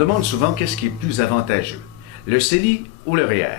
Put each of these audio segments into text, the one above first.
demande souvent qu'est-ce qui est plus avantageux, le CELI ou le REER.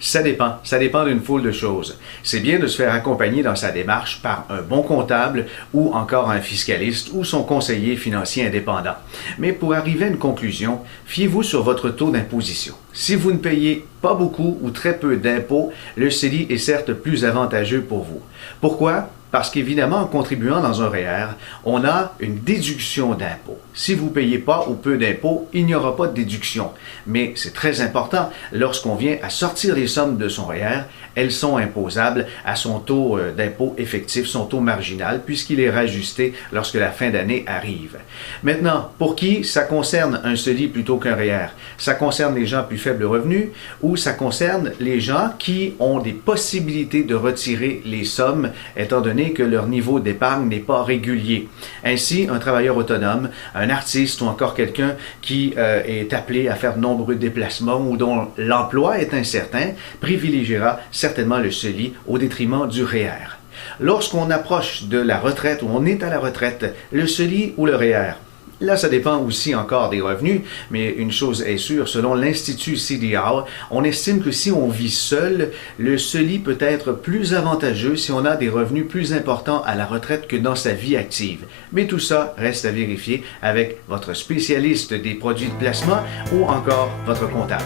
Ça dépend d'une foule de choses. C'est bien de se faire accompagner dans sa démarche par un bon comptable ou encore un fiscaliste ou son conseiller financier indépendant. Mais pour arriver à une conclusion, fiez-vous sur votre taux d'imposition. Si vous ne payez pas beaucoup ou très peu d'impôts, le CELI est certes plus avantageux pour vous. Pourquoi? Parce qu'évidemment, en contribuant dans un REER, on a une déduction d'impôts. Si vous ne payez pas ou peu d'impôts, il n'y aura pas de déduction. Mais c'est très important, lorsqu'on vient à sortir les sommes de son REER, elles sont imposables à son taux d'impôt effectif, son taux marginal, puisqu'il est rajusté lorsque la fin d'année arrive. Maintenant, pour qui ça concerne un CELI plutôt qu'un REER? Ça concerne les gens à plus faible revenu ou ça concerne les gens qui ont des possibilités de retirer les sommes, étant donné que leur niveau d'épargne n'est pas régulier. Ainsi, un travailleur autonome, un artiste ou encore quelqu'un qui est appelé à faire de nombreux déplacements ou dont l'emploi est incertain, privilégiera certainement le CELI au détriment du REER. Lorsqu'on approche de la retraite ou on est à la retraite, le CELI ou le REER? Là, ça dépend aussi encore des revenus, mais une chose est sûre, selon l'Institut CDR, on estime que si on vit seul, le CELI peut être plus avantageux si on a des revenus plus importants à la retraite que dans sa vie active. Mais tout ça reste à vérifier avec votre spécialiste des produits de placement ou encore votre comptable.